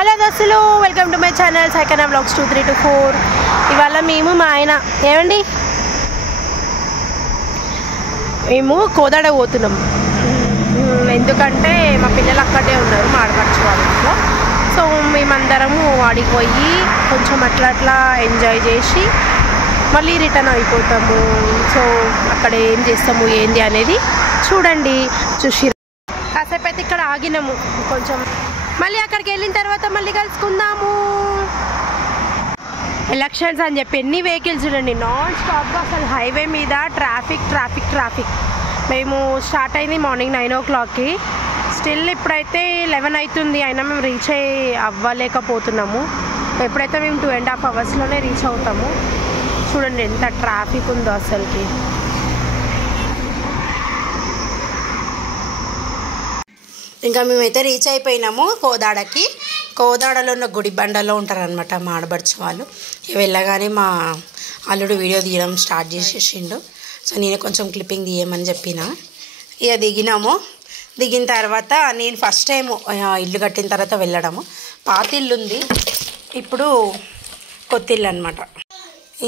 Hello దోస్తులు, welcome to my channel Saikana blogs 2324. ఇవాళ మేము మా ఆయన మేము కోదాడ పోతున్నాం. ఎందుకంటే మా పిల్లలు అక్కడే ఉన్నారు, మా ఆడపడుచు వాళ్ళ ఇంట్లో. సో మేమందరము వాడికి పోయి కొంచెం అట్లా ఎంజాయ్ చేసి మళ్ళీ రిటర్న్ అయిపోతాము. సో అక్కడ ఏం చేస్తాము ఏంది అనేది చూడండి. చూసి కాసేపు అయితే ఇక్కడ ఆగినాము కొంచెం, మళ్ళీ అక్కడికి వెళ్ళిన తర్వాత మళ్ళీ కలుసుకుందాము. ఎలక్షన్స్ అని చెప్పి ఎన్ని వెహికల్స్ చూడండి, నాన్ స్టాప్గా అసలు హైవే మీద ట్రాఫిక్. మేము స్టార్ట్ అయింది మార్నింగ్ 9 o'clockకి, స్టిల్ ఇప్పుడైతే 11 అవుతుంది. అయినా మేము రీచ్ అవ్వలేకపోతున్నాము. ఎప్పుడైతే మేము 2.5 hours రీచ్ అవుతాము. చూడండి ఎంత ట్రాఫిక్ ఉందో అసలుకి. ఇంకా మేమైతే రీచ్ అయిపోయినాము కోదాడకి. కోదాడలో ఉన్న గుడి బండలో ఉంటారనమాట మా ఆడబడుచు వాళ్ళు. వెళ్ళగానే మా అల్లుడు వీడియో తీయడం స్టార్ట్ చేసేసిండు. సో నేనే కొంచెం క్లిప్పింగ్ తీయమని చెప్పిన. ఇక దిగిన తర్వాత నేను ఫస్ట్ టైం ఇల్లు కట్టిన తర్వాత వెళ్ళడము. పాత ఇల్లు ఉంది, ఇప్పుడు కొత్త ఇల్లు అనమాట.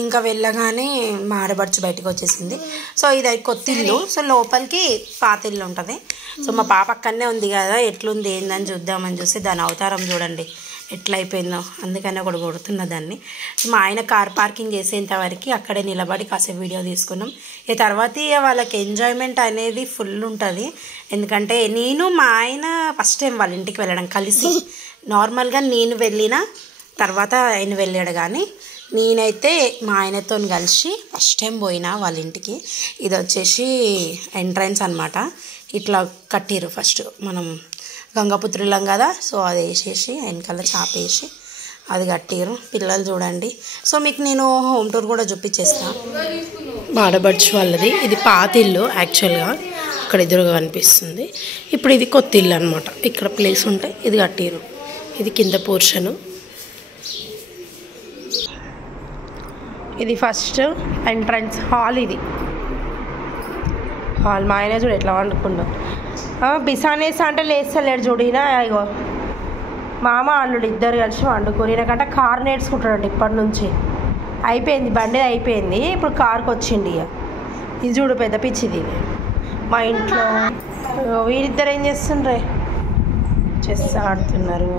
ఇంకా వెళ్ళగానే మా ఆడబడుచు బయటకు వచ్చేసింది. సో ఇది కొత్త ఇల్లు, సో లోపలికి పాత ఇల్లు ఉంటుంది. సో మా పాప అక్కడనే ఉంది కదా, ఎట్లుంది ఏందని చూద్దామని చూసి దాని అవతారం చూడండి ఎట్లా అయిపోయిందో. అందుకని ఒకటి కొడుతున్న దాన్ని. మా ఆయన కార్ పార్కింగ్ చేసేంత వరకు అక్కడే నిలబడి కాసేపు వీడియో తీసుకున్నాం. ఈ తర్వాత వాళ్ళకి ఎంజాయ్మెంట్ అనేది ఫుల్ ఉంటుంది. ఎందుకంటే నేను మా ఆయన ఫస్ట్ టైం వాళ్ళ ఇంటికి వెళ్ళడం కలిసి. నార్మల్గా నేను వెళ్ళిన తర్వాత ఆయన వెళ్ళాడు, కానీ నేనైతే మా ఆయనతో కలిసి ఫస్ట్ టైం పోయినా వాళ్ళ ఇంటికి. ఇది వచ్చేసి ఎంట్రన్స్ అనమాట. ఇట్లా కట్టిరు ఫస్ట్, మనం గంగపుత్రులం కదా, సో అది వేసేసి వెనకాల చాపేసి అది కట్టిరు. పిల్లలు చూడండి. సో మీకు నేను హోమ్ టూర్ కూడా చూపించేస్తాను. ఆడబడుచు వాళ్ళది ఇది పాత ఇల్లు యాక్చువల్గా, అక్కడ ఎదురుగా కనిపిస్తుంది. ఇప్పుడు ఇది కొత్త ఇల్లు అనమాట. ఇక్కడ ప్లేస్ ఉంటే ఇది కట్టిరు. ఇది కింద పోర్షను. ఇది ఫస్ట్ ఎంట్రన్స్ హాల్. ఇది హాల్. మా ఆయన చూడు ఎట్లా వండుకున్నాం. బిసానేసా అంటే లేస్తలేడు చూడినా. ఇగో మామ అల్లుడు ఇద్దరు కలిసి వండుకొని, నాకంటే కార్ నేర్చుకుంటాడండి ఇప్పటి నుంచి. అయిపోయింది బండి అయిపోయింది, ఇప్పుడు కార్కి వచ్చింది. ఇక ఇది చూడు పెద్ద పిచ్చిది. మా ఇంట్లో వీరిద్దరు ఏం చేస్తుండ్రే, చెస్ ఆడుతున్నారు.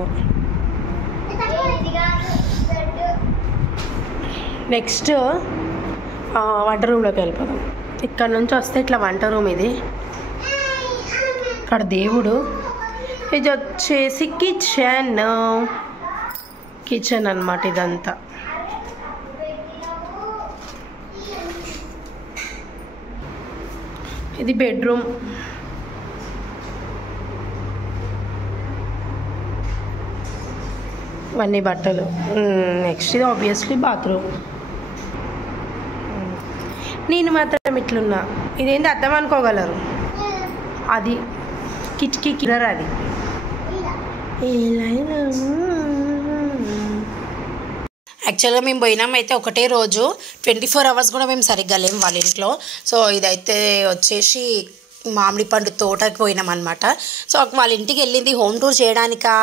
నెక్స్ట్ వంట రూమ్లోకి వెళ్ళిపోదాం. ఇక్కడ నుంచి వస్తే ఇట్లా వంట రూమ్. ఇది ఇక్కడ దేవుడు. ఇది వచ్చేసి కిచెన్ అన్నమాట. ఇదంతా ఇది బెడ్రూమ్. ఇవన్నీ బట్టలు. నెక్స్ట్ ఇది ఆబ్వియస్లీ బాత్రూమ్. నేను మాత్రం ఇట్లున్నా, ఇదేంటి అర్థం అనుకోగలరు. అది కిటికీ కిలర్. అది యాక్చువల్గా మేము పోయినామైతే ఒకటే రోజు, 24 hours కూడా మేము సరిగ్గా లేము వాళ్ళ ఇంట్లో. సో ఇదైతే వచ్చేసి మామిడి పండు తోటకి పోయినాం అనమాట. సో వాళ్ళ ఇంటికి వెళ్ళింది హోమ్ టూర్ చేయడానికా,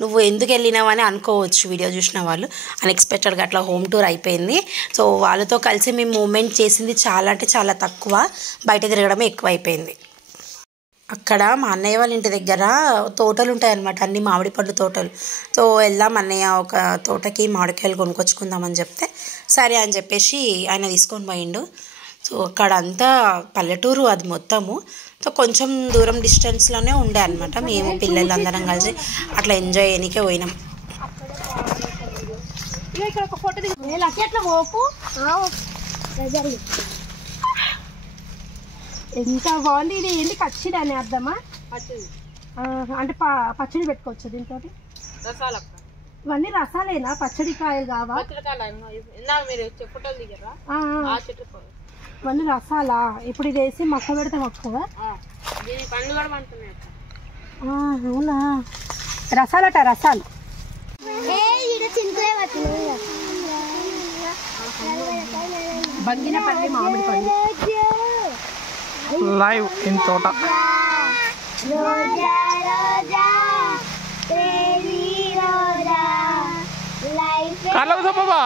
నువ్వు ఎందుకు వెళ్ళినావు అని అనుకోవచ్చు వీడియో చూసిన వాళ్ళు. అన్ఎక్స్పెక్టెడ్గా అట్లా హోమ్ టూర్ అయిపోయింది. సో వాళ్ళతో కలిసి మేము మూమెంట్ చేసింది చాలా అంటే చాలా తక్కువ, బయట తిరగడమే ఎక్కువ అయిపోయింది. అక్కడ మా అన్నయ్య వాళ్ళ ఇంటి దగ్గర తోటలు ఉంటాయన్నమాట, అన్ని మామిడి పండు తోటలు. సో వెళ్దాం అన్నయ్య ఒక తోటకి మామిడికాయలు కొనుక్కొచ్చుకుందామని చెప్తే సరే అని చెప్పేసి ఆయన తీసుకొని పోయిండు. సో అక్కడ అంతా పల్లెటూరు అది మొత్తము. సో కొంచెం దూరం డిస్టెన్స్లోనే ఉండే అనమాట. మేము పిల్లలు అందరం కలిసి అట్లా ఎంజాయ్ చేయడానికే పోయినాం. ఎంత బాగుంది. ఇది ఏంటి పచ్చిడి అని అర్థమా? అంటే పచ్చడి పెట్టుకోవచ్చు దీంతో. ఇవన్నీ రసాలేనా? పచ్చడి కాయలు కావా? ఇవన్నీ రసాలా? ఇప్పుడు ఇది వేసి మొక్క పెడితే మొక్కదా? అవునా, రసాలట రసాలు. బంగినపల్లి మామిడి పండు లైవ్ ఇన్ తోట. రోజా రోజా तेरी रोजा కార్లో కూర్చో బాబా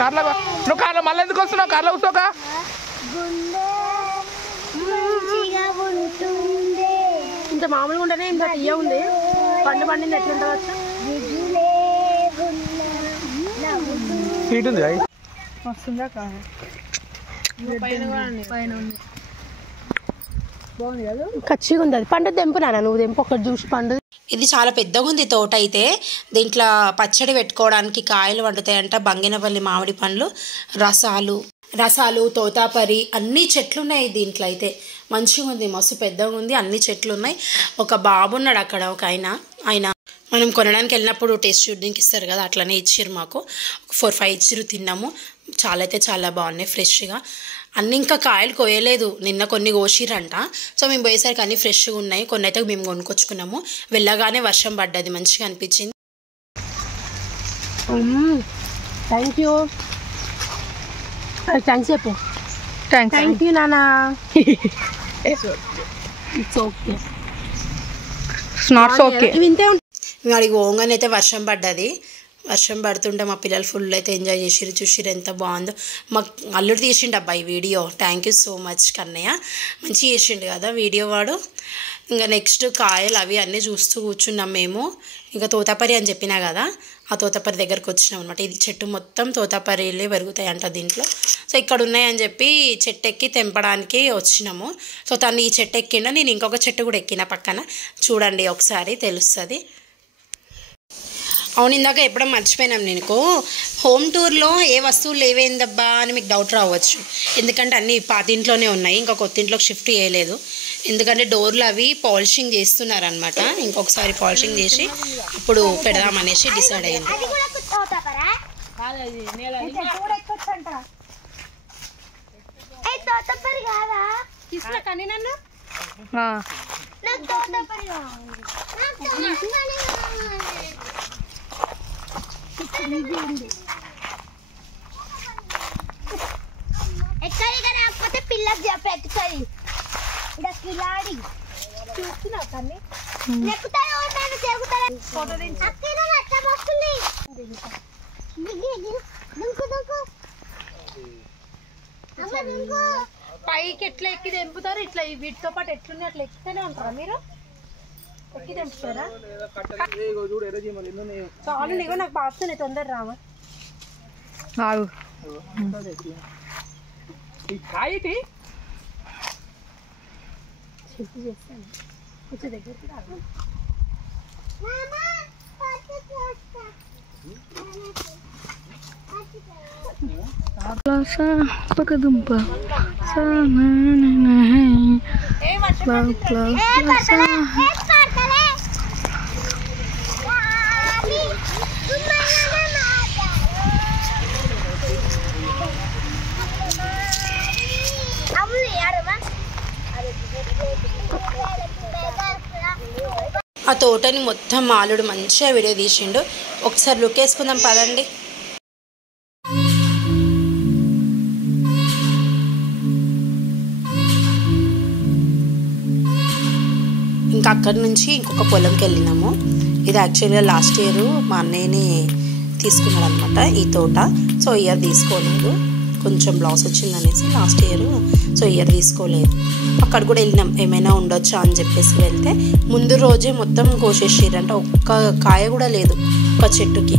కార్లో నువ్వు కార్లో మళ్ళీ ఎందుకు వస్తున్నావు కార్లో కూర్చోక ఇంత మామూలుగా ఉంటేనే ఇంత తీయ ఉంది పండు పండింది ఎట్లుంటవచ్చు సీట్ ఉంది వస్తుందా కాదు పైన ఉంది బాగుంది కదా ఖచ్చితంగా ఉంది అది పండు తెంపు నాన్న నువ్వు తెంపు ఒకటి చూసి పండు ఇది చాలా పెద్దగా ఉంది తోట అయితే దీంట్లో పచ్చడి పెట్టుకోవడానికి కాయలు వండుతాయంట బంగినపల్లి మామిడి పండ్లు రసాలు తోతాపరి అన్ని చెట్లు ఉన్నాయి దీంట్లో అయితే మంచిగా ఉంది మస్తు పెద్దగా ఉంది అన్ని చెట్లు ఉన్నాయి ఒక బాబు ఉన్నాడు అక్కడ ఒక ఆయన మనం కొనడానికి వెళ్ళినప్పుడు టేస్ట్ చూడడానికి ఇస్తారు కదా అట్లనే ఇచ్చారు మాకు 4-5 ఇచ్చిరు తిన్నాము చాలా అయితే చాలా బాగున్నాయి ఫ్రెష్గా అన్నీ ఇంకా కాయలు కోయలేదు నిన్న కొన్ని కోసిరంట సో మేము పోయేసరికి అన్నీ ఫ్రెష్గా ఉన్నాయి కొన్ని అయితే మేము కొనుక్కొచ్చుకున్నాము వెళ్ళగానే వర్షం పడ్డది మంచిగా అనిపించింది థ్యాంక్ యూ థ్యాంక్స్ చెప్పు థ్యాంక్ యూ నానా ఇట్స్ ఓకే నాట్ ఓకే ఇంతే మేము అడిగి ఓంగానే అయితే వర్షం పడ్డది వర్షం పడుతుంటే మా పిల్లలు ఫుల్ అయితే ఎంజాయ్ చేసిరు చూసిరు ఎంత బాగుందో మాకు అల్లుడు తీసిండు అబ్బాయి video thank you so much Kannayya మంచిగా చేసిండు కదా వీడియో వాడు ఇంకా నెక్స్ట్ కాయలు అవి అన్నీ చూస్తూ కూర్చున్నాం మేము ఇంకా తోతాపరి అని చెప్పినా కదా ఆ తోతాపరి దగ్గరకు వచ్చినాం అనమాట ఇది చెట్టు మొత్తం తోతాపరిలే పెరుగుతాయి అంట దీంట్లో సో ఇక్కడ ఉన్నాయని చెప్పి చెట్టు ఎక్కి తెంపడానికి వచ్చినాము సో తను ఈ చెట్టు ఎక్కిండ నేను ఇంకొక చెట్టు కూడా ఎక్కిన పక్కన చూడండి ఒకసారి తెలుస్తుంది అవును ఇందాక ఎప్పుడో మర్చిపోయినాం నీకు హోమ్ టూర్లో ఏ వస్తువులు లేవేందబ్బా అని మీకు డౌట్ రావచ్చు ఎందుకంటే అన్నీ పాతింట్లోనే ఉన్నాయి ఇంకా కొత్త ఇంట్లోకి షిఫ్ట్ చేయలేదు ఎందుకంటే డోర్లు అవి పాలిషింగ్ చేస్తున్నారనమాట ఇంకొకసారి పాలిషింగ్ చేసి అప్పుడు పెడదామనేసి డిసైడ్ అయ్యింది ఎక్కడికి రాకపోతే పిల్లకి చెప్పెత్తుతుంది ఇక్కడ కిలాడి చూస్తున్నావు కానీ నెక్కుతాను ఉంటాను చెరుగుతాను అక్కడ అట్లా వస్తుంది పైకి ఎట్లా ఎక్కి తెంపుతారు ఇట్లా వీటితో పాటు ఎట్లున్నాయి అట్లా ఎక్కితేనే ఉంటారా మీరు ఎక్కి తెంపుతారా చాలు నీకు నాకు బాగుతున్నాయి తొందర రావా చెప్పు చేస్తాను కొంచెం దగ్గరికి రావు పకదుంప ఆ తోటని మొత్తం మాలుడు మంచిగా వీడియో తీసిండు ఒకసారి లుక్ వేసుకుందాం పదండి ఇంకా అక్కడి నుంచి ఇంకొక పొలంకి వెళ్ళినాము ఇది యాక్చువల్గా లాస్ట్ ఇయర్ మా అన్నయ్యని తీసుకున్నాడు అనమాట ఈ తోట సో ఇయర్ తీసుకోలేదు కొంచెం లాస్ వచ్చిందనేసి లాస్ట్ ఇయర్ సో ఇయర్ తీసుకోలేదు అక్కడ కూడా వెళ్ళినాం ఏమైనా ఉండొచ్చా అని చెప్పేసి వెళ్తే ముందు రోజే మొత్తం కోసేసిరంట ఒక్క కాయ కూడా లేదు ఒక చెట్టుకి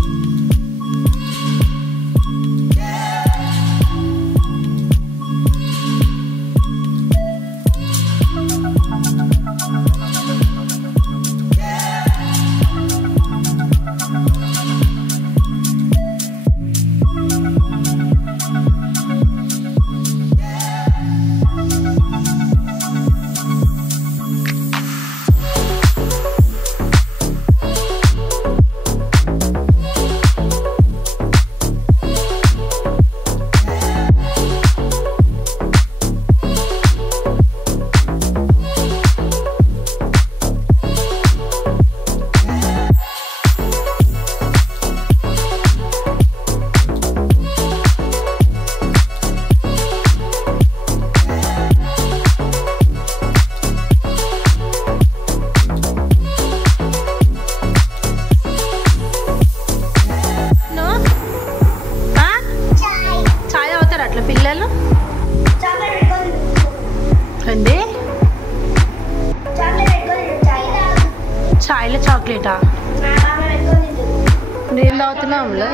నేను తాగుతున్నాంలో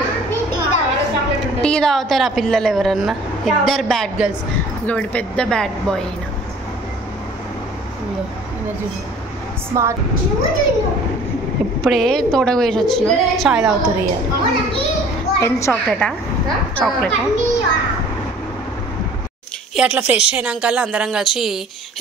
టీ తాగుతారు ఆ పిల్లలు ఎవరన్నా ఇద్దరు బ్యాడ్ గర్ల్స్ ఇంకొకటి పెద్ద బ్యాడ్ బాయ్ అయిన స్మార్ట్ ఇప్పుడే తోటకు వేసి వచ్చిన చాయ్ తాగుతారు ఇక ఎంత చాక్లెటా అట్లా ఫ్రెష్ అయినాక అందరం కలిసి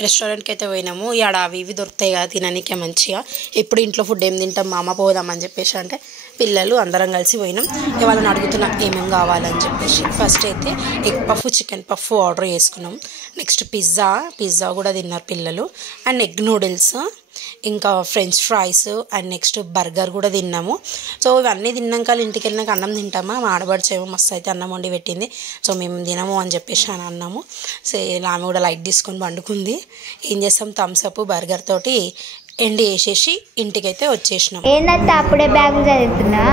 రెస్టారెంట్కి అయితే పోయినాము ఆడ అవి ఇవి దొరుకుతాయి కదా తిననీకే మంచిగా ఎప్పుడు ఇంట్లో ఫుడ్ ఏం తింటాం మా అమ్మ పోదామని చెప్పేసి అంటే పిల్లలు అందరం కలిసి పోయినాం వాళ్ళని అడుగుతున్నాం ఏమేమి కావాలని చెప్పేసి ఫస్ట్ అయితే egg puff chicken puff order చేసుకున్నాం నెక్స్ట్ పిజ్జా కూడా తిన్నారు పిల్లలు అండ్ ఎగ్ నూడిల్స్ ఇంకా French fries and next burger కూడా తిన్నాము సో ఇవన్నీ తిన్నాక ఇంటికి వెళ్ళినాక అన్నం తింటామా మా ఆడబడిచేమో మస్తు అయితే అన్నం వండి పెట్టింది సో మేము తినము అని చెప్పేసి అని అన్నాము సో ఇలా ఆమె కూడా లైట్ తీసుకొని వండుకుంది ఏం చేస్తాం థమ్స్ అప్ బర్గర్ తోటి ఎండి వేసేసి ఇంటికైతే వచ్చేసినాం ఏంటంటే అప్పుడే బ్యాగ్ చదువుతున్నా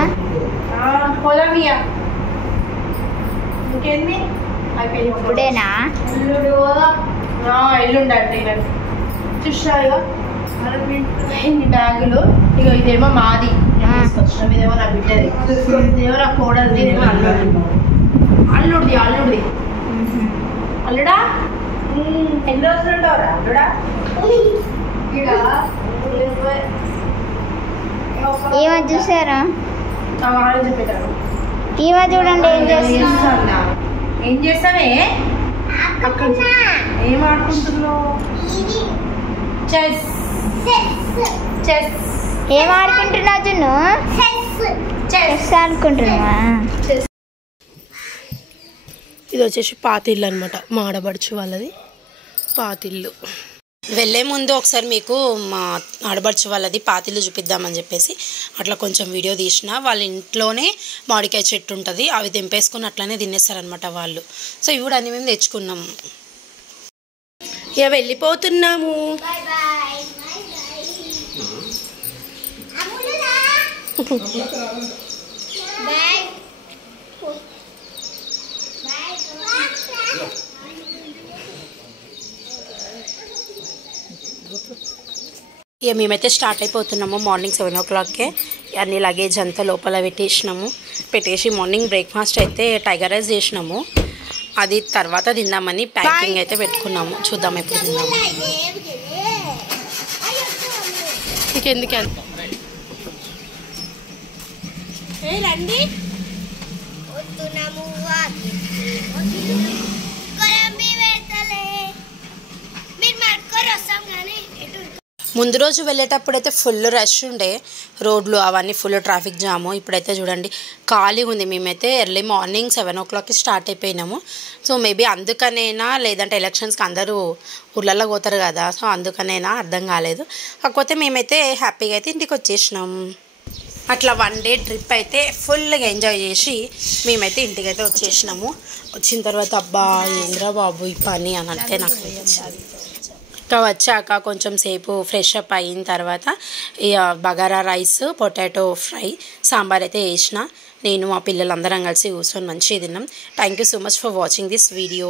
ఇప్పుడేనా ఎల్లుండండి చూసా ఇన్ని బ్యాగులు ఇక ఇదేమో మాది తీసుకొచ్చినాం ఇదేమో నా బిడ్డది ఇదేమో నా కోడలిది ఇదేమో అల్లుడిది అల్లుడా ఎన్ని రోజులు ఉండవరా అల్లుడా ఏమో చూసారా చెప్పారు ఏమో చూడండి ఏం చేస్తున్నా ఏం చేస్తావే అక్కడ ఏం ఆడుకుంటున్నావు చెస్ ఏం ఆడుకుంటున్నావు జున్ను చెస్ ఆడుకుంటున్నావా ఇది వచ్చేసి పాతిల్లు అనమాట మా ఆడబడుచు వాళ్ళది పాతిల్లు వెళ్ళే ముందు ఒకసారి మీకు మా ఆడబడుచు వాళ్ళది పాతిల్లు చూపిద్దామని చెప్పేసి అట్లా కొంచెం వీడియో తీసిన వాళ్ళ ఇంట్లోనే మామిడికాయ చెట్టు ఉంటుంది అవి తెంపేసుకొని అట్లానే తినేస్తారనమాట వాళ్ళు సో ఇవి కూడా అన్ని మేము తెచ్చుకున్నాము ఇక వెళ్ళిపోతున్నాము ఇక మేమైతే స్టార్ట్ అయిపోతున్నాము మార్నింగ్ 7 o'clockకే అన్ని లగేజ్ అంతా లోపల పెట్టేసి మార్నింగ్ బ్రేక్ఫాస్ట్ అయితే టైగర్ రైస్ చేసినాము అది తర్వాత తిందామని ప్యాకింగ్ అయితే పెట్టుకున్నాము చూద్దాం ఎప్పుడు తిందాము ఇంకెందుకు రండి ముందు రోజు వెళ్ళేటప్పుడైతే ఫుల్ రష్ ఉండే రోడ్లు అవన్నీ ఫుల్ ట్రాఫిక్ జాము ఇప్పుడైతే చూడండి ఖాళీ ఉంది మేమైతే ఎర్లీ మార్నింగ్ 7 o'clockకి స్టార్ట్ అయిపోయినాము సో మేబీ అందుకనేనా లేదంటే ఎలక్షన్స్కి అందరూ ఊళ్ళల్లో పోతారు కదా సో అందుకనేనా అర్థం కాలేదు కాకపోతే మేమైతే హ్యాపీగా అయితే ఇంటికి వచ్చేసినాం అట్లా 1 day ట్రిప్ అయితే ఫుల్గా ఎంజాయ్ చేసి మేమైతే ఇంటికైతే వచ్చేసినాము వచ్చిన తర్వాత అబ్బా ఏంద్రా బాబు ఈ పని అని అంటే నాకు అనిపించింది ఇంకా వచ్చాక కొంచెం సేపు ఫ్రెష్ అప్ అయిన తర్వాత ఇక bagara rice potato fry sambar అయితే వేసిన నేను మా పిల్లలందరం కలిసి కూర్చొని మంచిగా తిన్నాం thank you so much for watching this video